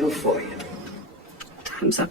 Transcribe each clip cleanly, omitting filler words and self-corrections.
do for you? Time's up.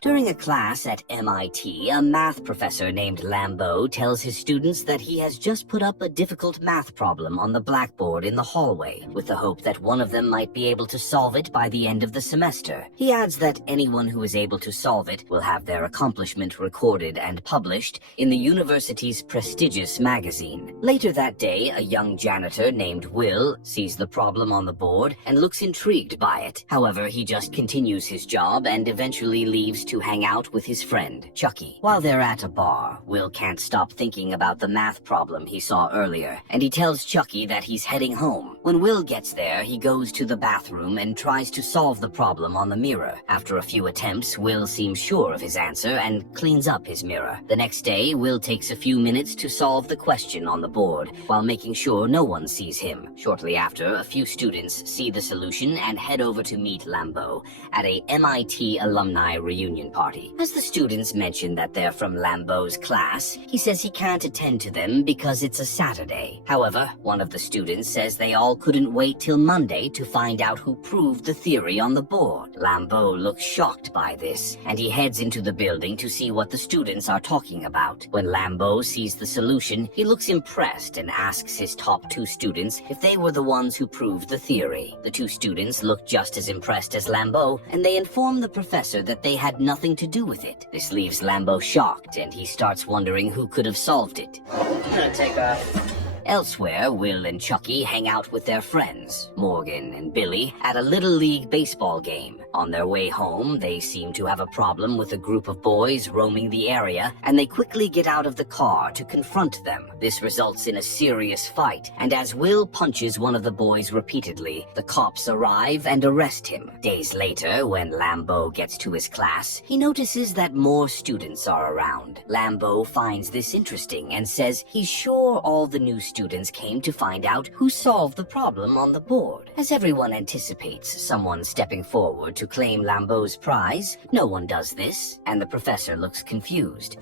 During a class at MIT, a math professor named Lambeau tells his students that he has just put up a difficult math problem on the blackboard in the hallway, with the hope that one of them might be able to solve it by the end of the semester. He adds that anyone who is able to solve it will have their accomplishment recorded and published in the university's prestigious magazine. Later that day, a young janitor named Will sees the problem on the board and looks intrigued by it. However, he just continues his job and eventually leaves to hang out with his friend, Chucky. While they're at a bar, Will can't stop thinking about the math problem he saw earlier, and he tells Chucky that he's heading home. When Will gets there, he goes to the bathroom and tries to solve the problem on the mirror. After a few attempts, Will seems sure of his answer and cleans up his mirror. The next day, Will takes a few minutes to solve the question on the board, while making sure no one sees him. Shortly after, a few students see the solution and head over to meet Lambeau at a MIT alumni reunion party. As the students mention that they're from Lambeau's class, he says he can't attend to them because it's a Saturday. However, one of the students says they all couldn't wait till Monday to find out who proved the theory on the board. Lambeau looks shocked by this, and he heads into the building to see what the students are talking about. When Lambeau sees the solution, he looks impressed and asks his top two students if they were the ones who proved the theory. The two students look just as impressed as Lambeau, and they inform the professor that they had nothing to do with it. This leaves Lambeau shocked, and he starts wondering who could have solved it. I'm gonna take off. Elsewhere, Will and Chucky hang out with their friends, Morgan and Billy, at a Little League baseball game. On their way home, they seem to have a problem with a group of boys roaming the area, and they quickly get out of the car to confront them. This results in a serious fight, and as Will punches one of the boys repeatedly, the cops arrive and arrest him. Days later, when Lambeau gets to his class, he notices that more students are around. Lambeau finds this interesting and says he's sure all the new students came to find out who solved the problem on the board. As everyone anticipates someone stepping forward to claim Lambeau's prize, no one does this, and the professor looks confused.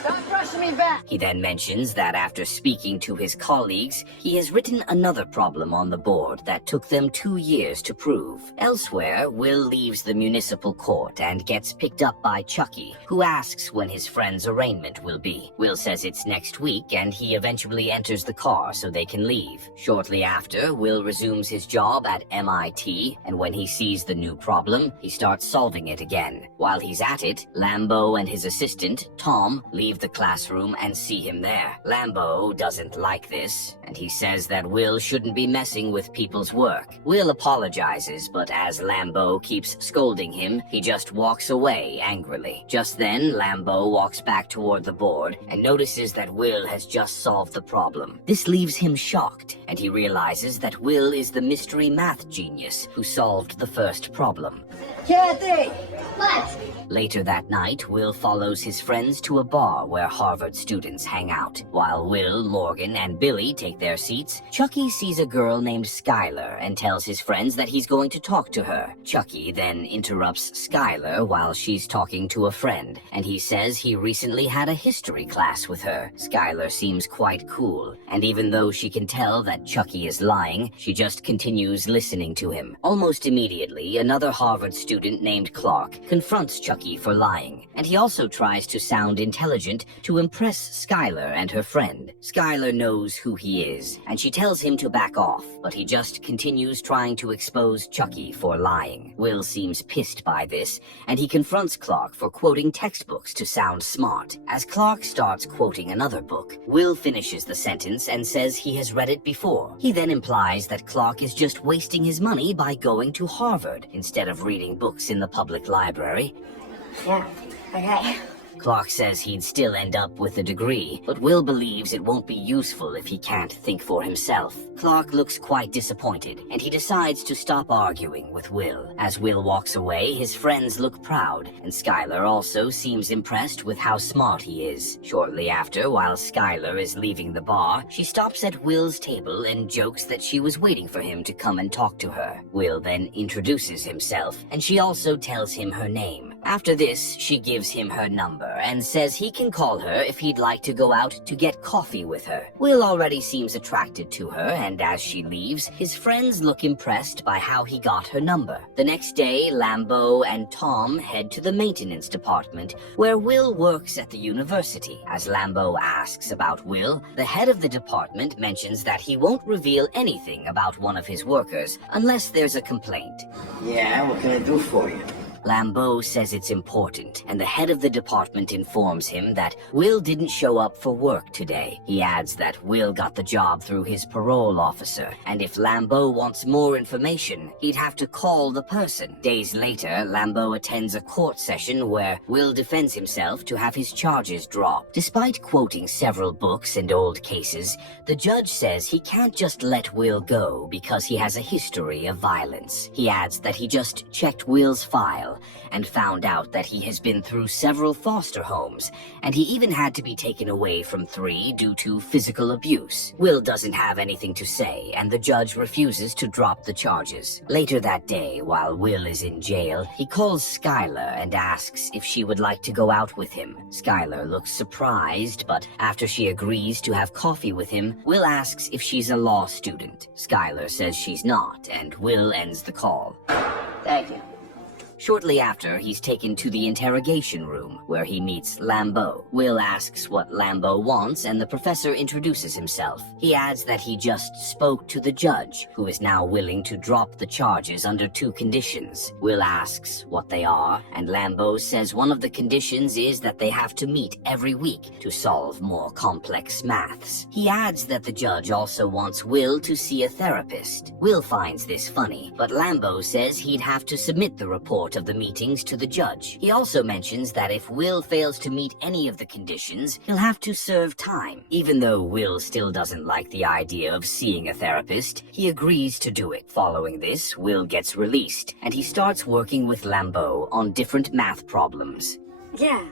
Stop brushing me back! He then mentions that after speaking to his colleagues, he has written another problem on the board that took them 2 years to prove. Elsewhere, Will leaves the municipal court and gets picked up by Chucky, who asks when his friend's arraignment will be. Will says it's next week, and he eventually enters the car so they can leave. Shortly after, Will resumes his job at MIT, and when he sees the new problem, he starts solving it again. While he's at it, Lambeau and his assistant, Tom, leave the classroom and see him there. Lambeau doesn't like this, and he says that Will shouldn't be messing with people's work. Will apologizes, but as Lambeau keeps scolding him, he just walks away angrily. Just then, Lambeau walks back toward the board and notices that Will has just solved the problem. This leaves him shocked, and he realizes that Will is the mystery math genius who solved the first problem. Kathy! What? Later that night, Will follows his friends to a bar where Harvard students hang out. While Will, Morgan, and Billy take their seats, Chucky sees a girl named Skylar and tells his friends that he's going to talk to her. Chucky then interrupts Skylar while she's talking to a friend, and he says he recently had a history class with her. Skylar seems quite cool, and even though she can tell that Chucky is lying, she just continues listening to him. Almost immediately, another Harvard student named Clark confronts Chucky for lying, and he also tries to sound intelligent to impress Skylar and her friend. Skylar knows who he is, and she tells him to back off, but he just continues trying to expose Chucky for lying. Will seems pissed by this, and he confronts Clark for quoting textbooks to sound smart. As Clark starts quoting another book, Will finishes the sentence and says he has read it before. He then implies that Clark is just wasting his money by going to Harvard instead of reading books in the public library. Yeah, okay. Clark says he'd still end up with a degree, but Will believes it won't be useful if he can't think for himself. Clark looks quite disappointed, and he decides to stop arguing with Will. As Will walks away, his friends look proud, and Skylar also seems impressed with how smart he is. Shortly after, while Skylar is leaving the bar, she stops at Will's table and jokes that she was waiting for him to come and talk to her. Will then introduces himself, and she also tells him her name. After this, she gives him her number and says he can call her if he'd like to go out to get coffee with her. Will already seems attracted to her, and as she leaves, his friends look impressed by how he got her number. The next day, Lambeau and Tom head to the maintenance department, where Will works at the university. As Lambeau asks about Will, the head of the department mentions that he won't reveal anything about one of his workers unless there's a complaint. Yeah, what can I do for you? Lambeau says it's important, and the head of the department informs him that Will didn't show up for work today. He adds that Will got the job through his parole officer, and if Lambeau wants more information, he'd have to call the person. Days later, Lambeau attends a court session where Will defends himself to have his charges dropped. Despite quoting several books and old cases, the judge says he can't just let Will go because he has a history of violence. He adds that he just checked Will's file and found out that he has been through several foster homes, and he even had to be taken away from 3 due to physical abuse. Will doesn't have anything to say, and the judge refuses to drop the charges. Later that day, while Will is in jail, he calls Skylar and asks if she would like to go out with him. Skylar looks surprised, but after she agrees to have coffee with him, Will asks if she's a law student. Skylar says she's not, and Will ends the call. Thank you. Shortly after, he's taken to the interrogation room, where he meets Lambeau. Will asks what Lambeau wants, and the professor introduces himself. He adds that he just spoke to the judge, who is now willing to drop the charges under 2 conditions. Will asks what they are, and Lambeau says one of the conditions is that they have to meet every week to solve more complex maths. He adds that the judge also wants Will to see a therapist. Will finds this funny, but Lambeau says he'd have to submit the report of the meetings to the judge. He also mentions that if Will fails to meet any of the conditions, he'll have to serve time. Even though Will still doesn't like the idea of seeing a therapist, he agrees to do it. Following this, Will gets released, and he starts working with Lambeau on different math problems. Yeah.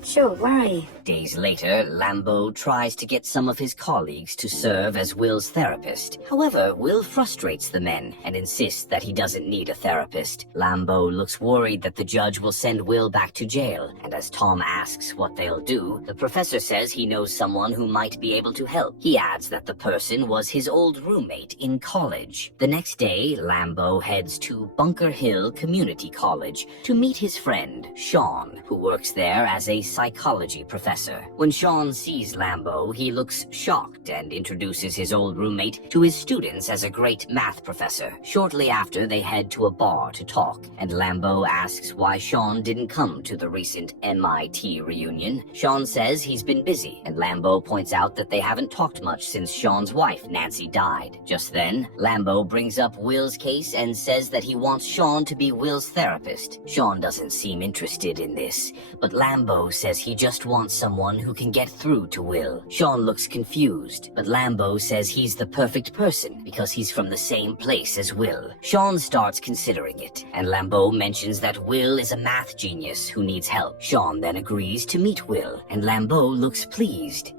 Sure, where are you? Days later, Lambeau tries to get some of his colleagues to serve as Will's therapist. However, Will frustrates the men and insists that he doesn't need a therapist. Lambeau looks worried that the judge will send Will back to jail, and as Tom asks what they'll do, the professor says he knows someone who might be able to help. He adds that the person was his old roommate in college. The next day, Lambeau heads to Bunker Hill Community College to meet his friend, Sean, who works there as a psychology professor. When Sean sees Lambeau, he looks shocked and introduces his old roommate to his students as a great math professor. Shortly after, they head to a bar to talk, and Lambeau asks why Sean didn't come to the recent MIT reunion. Sean says he's been busy, and Lambeau points out that they haven't talked much since Sean's wife, Nancy, died. Just then, Lambeau brings up Will's case and says that he wants Sean to be Will's therapist. Sean doesn't seem interested in this, but Lambeau says he just wants someone who can get through to Will. Sean looks confused, but Lambeau says he's the perfect person because he's from the same place as Will. Sean starts considering it, and Lambeau mentions that Will is a math genius who needs help. Sean then agrees to meet Will, and Lambeau looks pleased.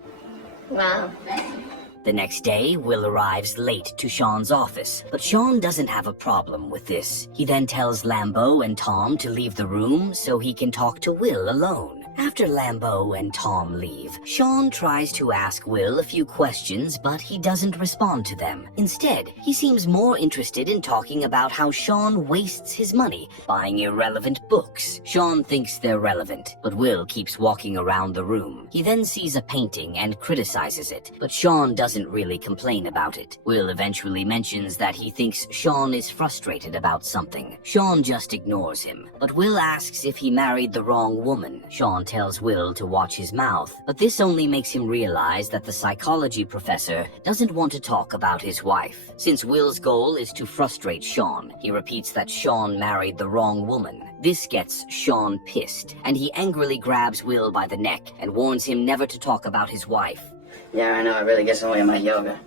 Wow. The next day, Will arrives late to Sean's office, but Sean doesn't have a problem with this. He then tells Lambeau and Tom to leave the room so he can talk to Will alone. After Lambeau and Tom leave, Sean tries to ask Will a few questions, but he doesn't respond to them. Instead, he seems more interested in talking about how Sean wastes his money buying irrelevant books. Sean thinks they're relevant, but Will keeps walking around the room. He then sees a painting and criticizes it, but Sean doesn't really complain about it. Will eventually mentions that he thinks Sean is frustrated about something. Sean just ignores him, but Will asks if he married the wrong woman. Sean tells Will to watch his mouth, but this only makes him realize that the psychology professor doesn't want to talk about his wife. Since Will's goal is to frustrate Sean, he repeats that Sean married the wrong woman. This gets Sean pissed, and he angrily grabs Will by the neck and warns him never to talk about his wife. Yeah, I know, it really gets in the way of my yoga.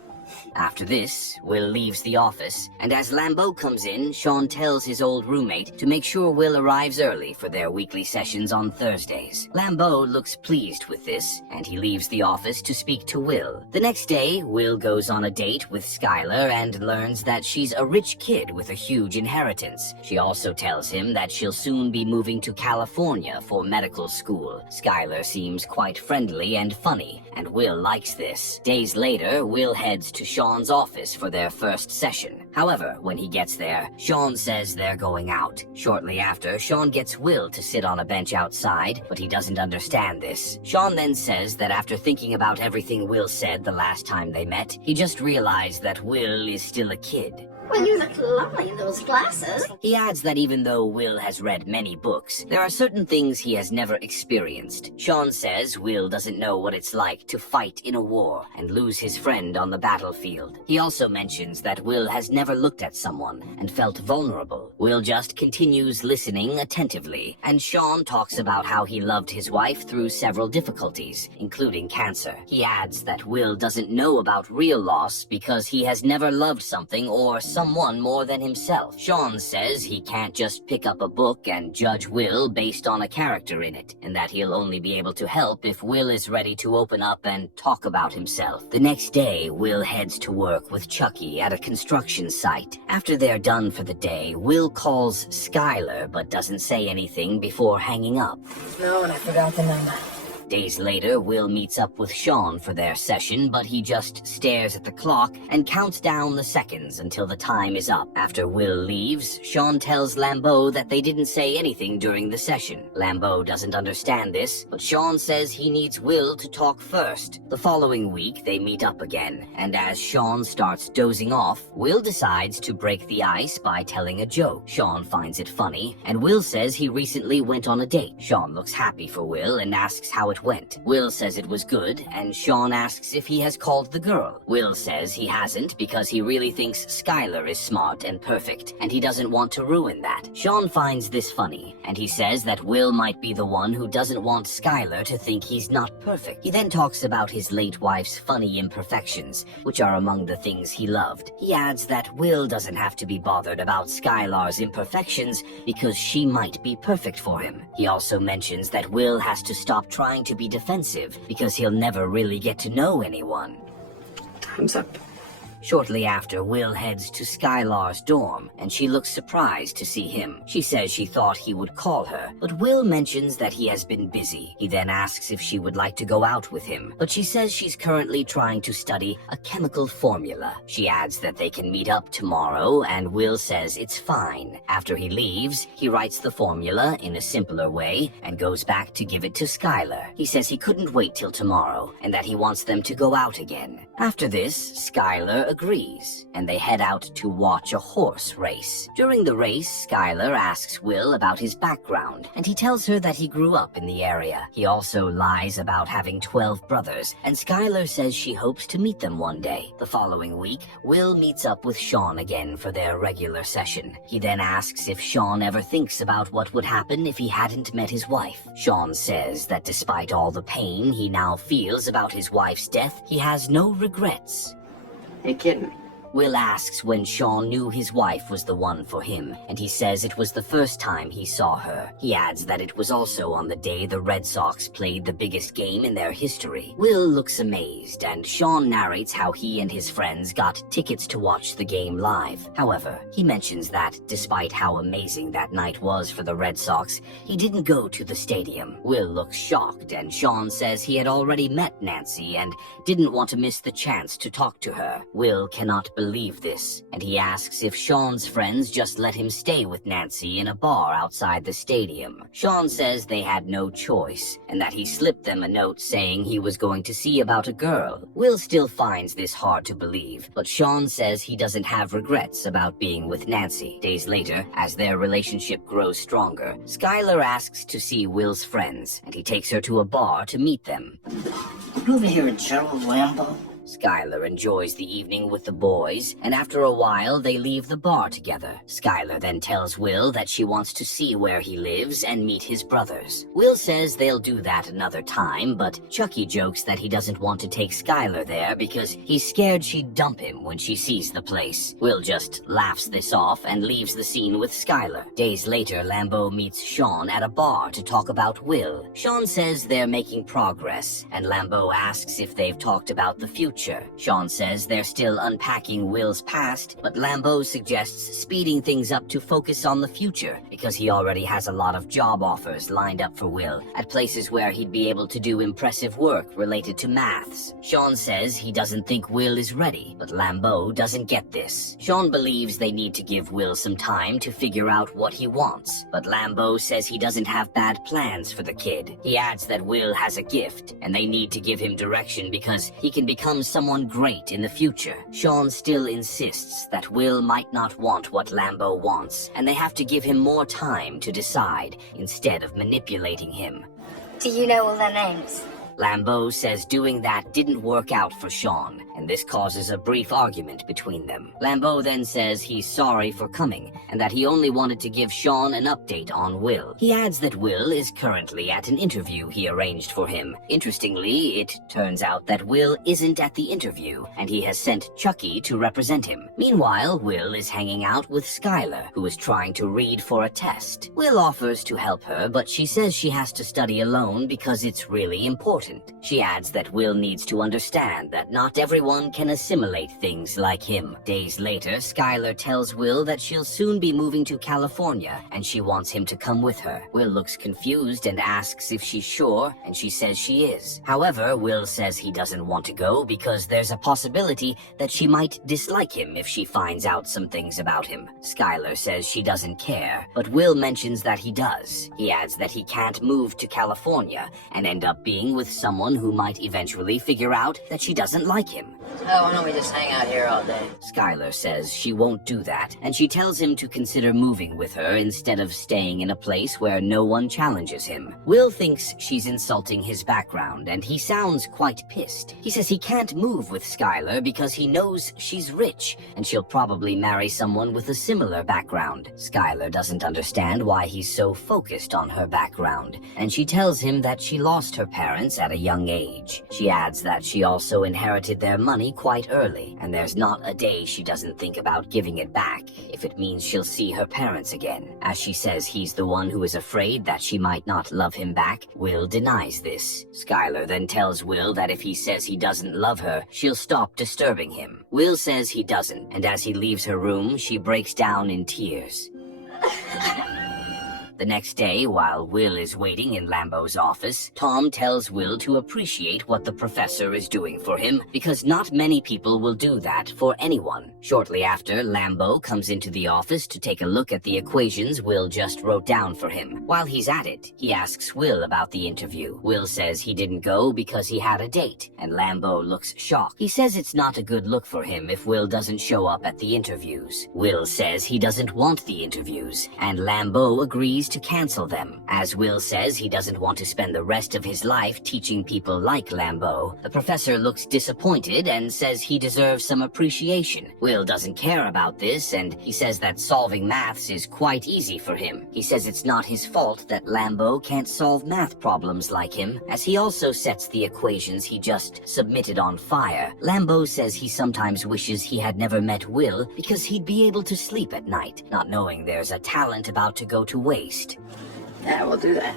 After this, Will leaves the office, and as Lambeau comes in, Sean tells his old roommate to make sure Will arrives early for their weekly sessions on Thursdays. Lambeau looks pleased with this, and he leaves the office to speak to Will. The next day, Will goes on a date with Skylar and learns that she's a rich kid with a huge inheritance. She also tells him that she'll soon be moving to California for medical school. Skylar seems quite friendly and funny, and Will likes this. Days later, Will heads to Sean's office for their first session. However, when he gets there, Sean says they're going out. Shortly after, Sean gets Will to sit on a bench outside, but he doesn't understand this. Sean then says that after thinking about everything Will said the last time they met, he just realized that Will is still a kid. Well, you look lovely in those glasses. He adds that even though Will has read many books, there are certain things he has never experienced. Sean says Will doesn't know what it's like to fight in a war and lose his friend on the battlefield. He also mentions that Will has never looked at someone and felt vulnerable. Will just continues listening attentively, and Sean talks about how he loved his wife through several difficulties, including cancer. He adds that Will doesn't know about real loss because he has never loved something or someone more than himself. Sean says he can't just pick up a book and judge Will based on a character in it, and that he'll only be able to help if Will is ready to open up and talk about himself. The next day, Will heads to work with Chucky at a construction site. After they're done for the day, Will calls Skylar but doesn't say anything before hanging up. No, and I forgot the number. Days later, Will meets up with Sean for their session, but he just stares at the clock and counts down the seconds until the time is up. After Will leaves, Sean tells Lambeau that they didn't say anything during the session. Lambeau doesn't understand this, but Sean says he needs Will to talk first. The following week, they meet up again, and as Sean starts dozing off, Will decides to break the ice by telling a joke. Sean finds it funny, and Will says he recently went on a date. Sean looks happy for Will and asks how it went. Will says it was good, and Sean asks if he has called the girl. Will says he hasn't because he really thinks Skylar is smart and perfect, and he doesn't want to ruin that. Sean finds this funny, and he says that Will might be the one who doesn't want Skylar to think he's not perfect. He then talks about his late wife's funny imperfections, which are among the things he loved. He adds that Will doesn't have to be bothered about Skylar's imperfections because she might be perfect for him. He also mentions that Will has to stop trying to be defensive because he'll never really get to know anyone. Time's up. Shortly after, Will heads to Skylar's dorm, and she looks surprised to see him. She says she thought he would call her, but Will mentions that he has been busy. He then asks if she would like to go out with him, but she says she's currently trying to study a chemical formula. She adds that they can meet up tomorrow, and Will says it's fine. After he leaves, he writes the formula in a simpler way and goes back to give it to Skylar. He says he couldn't wait till tomorrow, and that he wants them to go out again. After this, Skylar agrees, and they head out to watch a horse race. During the race, Skylar asks Will about his background, and he tells her that he grew up in the area. He also lies about having 12 brothers, and Skylar says she hopes to meet them one day. The following week, Will meets up with Sean again for their regular session. He then asks if Sean ever thinks about what would happen if he hadn't met his wife. Sean says that despite all the pain he now feels about his wife's death, he has no regrets. You're kidding. Will asks when Sean knew his wife was the one for him, and he says it was the first time he saw her. He adds that it was also on the day the Red Sox played the biggest game in their history. Will looks amazed, and Sean narrates how he and his friends got tickets to watch the game live. However, he mentions that, despite how amazing that night was for the Red Sox, he didn't go to the stadium. Will looks shocked, and Sean says he had already met Nancy and didn't want to miss the chance to talk to her. Will cannot believe this, and he asks if Sean's friends just let him stay with Nancy in a bar outside the stadium. Sean says they had no choice, and that he slipped them a note saying he was going to see about a girl. Will still finds this hard to believe, but Sean says he doesn't have regrets about being with Nancy. Days later, as their relationship grows stronger, Skylar asks to see Will's friends, and he takes her to a bar to meet them. Over here at Gerald Lambeau. Skylar enjoys the evening with the boys, and after a while they leave the bar together. Skylar then tells Will that she wants to see where he lives and meet his brothers. Will says they'll do that another time, but Chucky jokes that he doesn't want to take Skylar there because he's scared she'd dump him when she sees the place. Will just laughs this off and leaves the scene with Skylar. Days later, Lambeau meets Sean at a bar to talk about Will. Sean says they're making progress, and Lambeau asks if they've talked about the future. Sean says they're still unpacking Will's past, but Lambeau suggests speeding things up to focus on the future because he already has a lot of job offers lined up for Will at places where he'd be able to do impressive work related to maths. Sean says he doesn't think Will is ready, but Lambeau doesn't get this. Sean believes they need to give Will some time to figure out what he wants, but Lambeau says he doesn't have bad plans for the kid. He adds that Will has a gift, and they need to give him direction because he can become someone great in the future. Sean still insists that Will might not want what Lambeau wants, and they have to give him more time to decide instead of manipulating him. Do you know all their names? Lambeau says doing that didn't work out for Sean, and this causes a brief argument between them. Lambeau then says he's sorry for coming, and that he only wanted to give Sean an update on Will. He adds that Will is currently at an interview he arranged for him. Interestingly, it turns out that Will isn't at the interview, and he has sent Chucky to represent him. Meanwhile, Will is hanging out with Skylar, who is trying to read for a test. Will offers to help her, but she says she has to study alone because it's really important. She adds that Will needs to understand that not everyone can assimilate things like him. Days later, Skylar tells Will that she'll soon be moving to California, and she wants him to come with her. Will looks confused and asks if she's sure, and she says she is. However, Will says he doesn't want to go because there's a possibility that she might dislike him if she finds out some things about him. Skylar says she doesn't care, but Will mentions that he does. He adds that he can't move to California and end up being with someone who might eventually figure out that she doesn't like him. Oh, why don't we just hang out here all day? Skylar says she won't do that, and she tells him to consider moving with her instead of staying in a place where no one challenges him. Will thinks she's insulting his background, and he sounds quite pissed. He says he can't move with Skylar because he knows she's rich, and she'll probably marry someone with a similar background. Skylar doesn't understand why he's so focused on her background, and she tells him that she lost her parents at a young age. She adds that she also inherited their money quite early, and there's not a day she doesn't think about giving it back if it means she'll see her parents again. As she says he's the one who is afraid that she might not love him back, Will denies this. Skylar then tells Will that if he says he doesn't love her, she'll stop disturbing him. Will says he doesn't, and as he leaves her room, she breaks down in tears. The next day, while Will is waiting in Lambeau's office, Tom tells Will to appreciate what the professor is doing for him, because not many people will do that for anyone. Shortly after, Lambeau comes into the office to take a look at the equations Will just wrote down for him. While he's at it, he asks Will about the interview. Will says he didn't go because he had a date, and Lambeau looks shocked. He says it's not a good look for him if Will doesn't show up at the interviews. Will says he doesn't want the interviews, and Lambeau agrees to cancel them. As Will says he doesn't want to spend the rest of his life teaching people like Lambeau, the professor looks disappointed and says he deserves some appreciation. Will doesn't care about this, and he says that solving maths is quite easy for him. He says it's not his fault that Lambeau can't solve math problems like him, as he also sets the equations he just submitted on fire. Lambeau says he sometimes wishes he had never met Will because he'd be able to sleep at night, not knowing there's a talent about to go to waste. Yeah, we'll do that.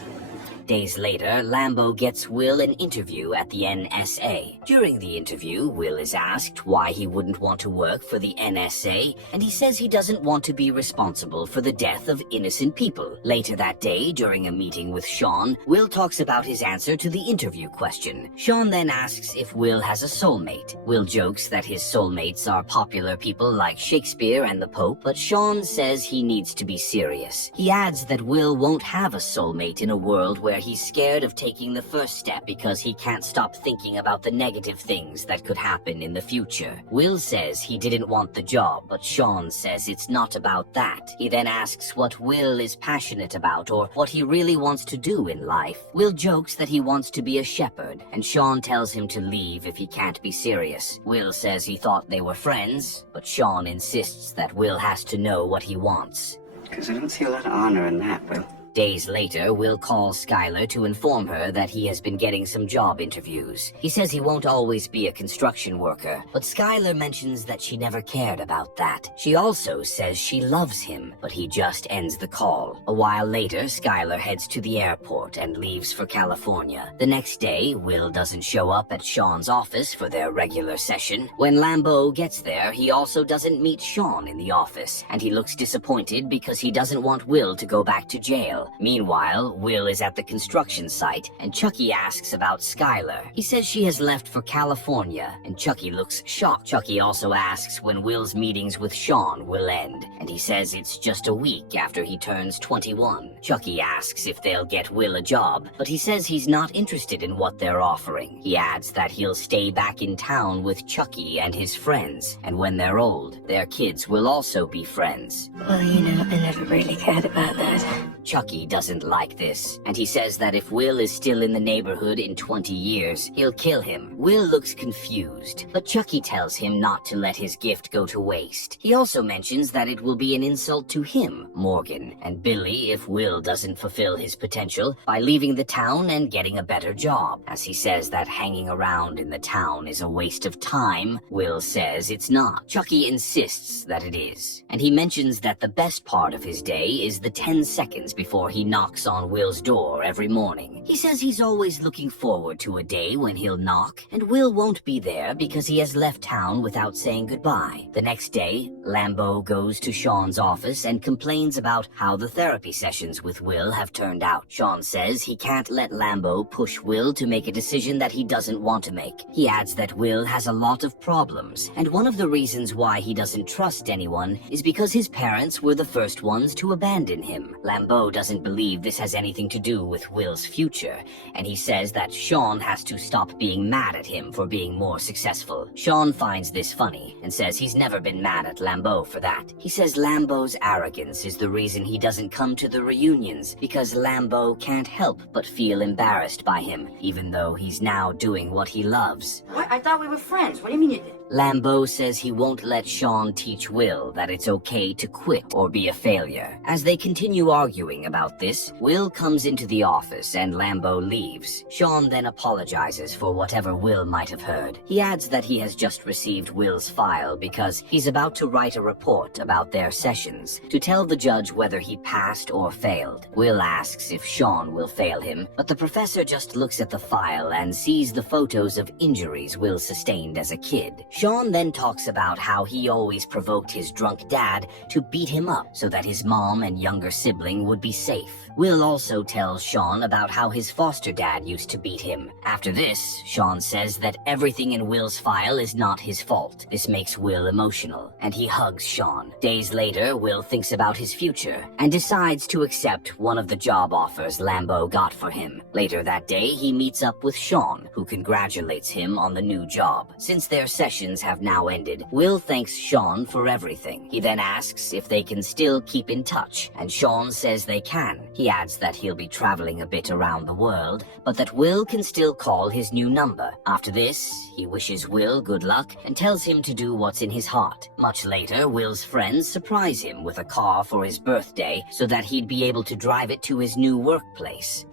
Days later, Lambeau gets Will an interview at the NSA. During the interview, Will is asked why he wouldn't want to work for the NSA, and he says he doesn't want to be responsible for the death of innocent people. Later that day, during a meeting with Sean, Will talks about his answer to the interview question. Sean then asks if Will has a soulmate. Will jokes that his soulmates are popular people like Shakespeare and the Pope, but Sean says he needs to be serious. He adds that Will won't have a soulmate in a world where where he's scared of taking the first step because he can't stop thinking about the negative things that could happen in the future. Will says he didn't want the job, but Sean says it's not about that. He then asks what Will is passionate about or what he really wants to do in life. Will jokes that he wants to be a shepherd, and Sean tells him to leave if he can't be serious. Will says he thought they were friends, but Sean insists that Will has to know what he wants. Because I don't see a lot of honor in that, Will. Days later, Will calls Skylar to inform her that he has been getting some job interviews. He says he won't always be a construction worker, but Skylar mentions that she never cared about that. She also says she loves him, but he just ends the call. A while later, Skylar heads to the airport and leaves for California. The next day, Will doesn't show up at Sean's office for their regular session. When Lambeau gets there, he also doesn't meet Sean in the office, and he looks disappointed because he doesn't want Will to go back to jail. Meanwhile, Will is at the construction site, and Chucky asks about Skylar. He says she has left for California, and Chucky looks shocked. Chucky also asks when Will's meetings with Sean will end, and he says it's just a week after he turns 21. Chucky asks if they'll get Will a job, but he says he's not interested in what they're offering. He adds that he'll stay back in town with Chucky and his friends, and when they're old, their kids will also be friends. Well, I never really cared about that. Chucky doesn't like this, and he says that if Will is still in the neighborhood in 20 years, he'll kill him. Will looks confused, but Chucky tells him not to let his gift go to waste. He also mentions that it will be an insult to him, Morgan, and Billy if Will doesn't fulfill his potential by leaving the town and getting a better job. As he says that hanging around in the town is a waste of time, Will says it's not. Chucky insists that it is, and he mentions that the best part of his day is the 10 seconds before he knocks on Will's door every morning. He says he's always looking forward to a day when he'll knock, and Will won't be there because he has left town without saying goodbye. The next day, Lambeau goes to Sean's office and complains about how the therapy sessions with Will have turned out. Sean says he can't let Lambeau push Will to make a decision that he doesn't want to make. He adds that Will has a lot of problems, and one of the reasons why he doesn't trust anyone is because his parents were the first ones to abandon him. Lambeau doesn't believe this has anything to do with Will's future, and he says that Sean has to stop being mad at him for being more successful. Sean finds this funny and says he's never been mad at Lambeau for that. He says Lambeau's arrogance is the reason he doesn't come to the reunions, because Lambeau can't help but feel embarrassed by him, even though he's now doing what he loves. What? I thought we were friends. What do you mean you did? Lambeau says he won't let Sean teach Will that it's okay to quit or be a failure. As they continue arguing about this, Will comes into the office and Lambeau leaves. Sean then apologizes for whatever Will might have heard. He adds that he has just received Will's file because he's about to write a report about their sessions to tell the judge whether he passed or failed. Will asks if Sean will fail him, but the professor just looks at the file and sees the photos of injuries Will sustained as a kid. Sean then talks about how he always provoked his drunk dad to beat him up so that his mom and younger sibling would be safe. Will also tells Sean about how his foster dad used to beat him. After this, Sean says that everything in Will's file is not his fault. This makes Will emotional, and he hugs Sean. Days later, Will thinks about his future and decides to accept one of the job offers Lambeau got for him. Later that day, he meets up with Sean, who congratulates him on the new job. Since their sessions have now ended, Will thanks Sean for everything. He then asks if they can still keep in touch, and Sean says they can. He adds that he'll be traveling a bit around the world, but that Will can still call his new number. After this, he wishes Will good luck and tells him to do what's in his heart. Much later, Will's friends surprise him with a car for his birthday so that he'd be able to drive it to his new workplace.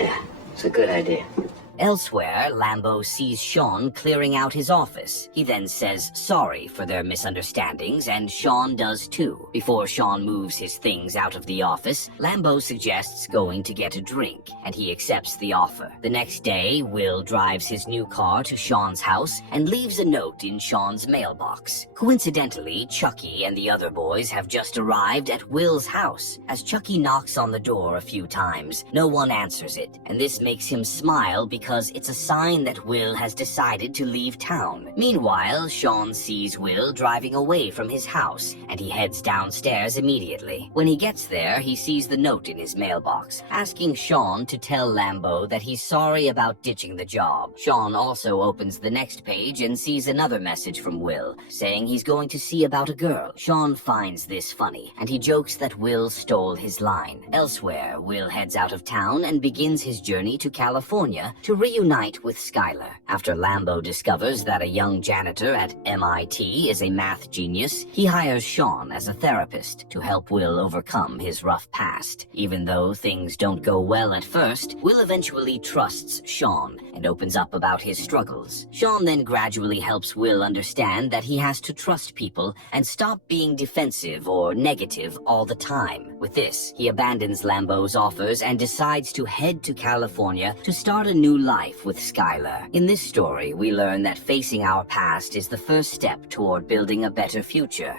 Yeah, it's a good idea. Elsewhere, Lambeau sees Sean clearing out his office. He then says sorry for their misunderstandings, and Sean does too. Before Sean moves his things out of the office, Lambeau suggests going to get a drink, and he accepts the offer. The next day, Will drives his new car to Sean's house and leaves a note in Sean's mailbox. Coincidentally, Chucky and the other boys have just arrived at Will's house. As Chucky knocks on the door a few times, no one answers it, and this makes him smile because because it's a sign that Will has decided to leave town. Meanwhile, Sean sees Will driving away from his house, and he heads downstairs immediately. When he gets there, he sees the note in his mailbox, asking Sean to tell Lambeau that he's sorry about ditching the job. Sean also opens the next page and sees another message from Will, saying he's going to see about a girl. Sean finds this funny, and he jokes that Will stole his line. Elsewhere, Will heads out of town and begins his journey to California to reunite with Skylar. After Lambeau discovers that a young janitor at MIT is a math genius, he hires Sean as a therapist to help Will overcome his rough past. Even though things don't go well at first, Will eventually trusts Sean and opens up about his struggles. Sean then gradually helps Will understand that he has to trust people and stop being defensive or negative all the time. With this, he abandons Lambeau's offers and decides to head to California to start a new life with Skylar. In this story, we learn that facing our past is the first step toward building a better future.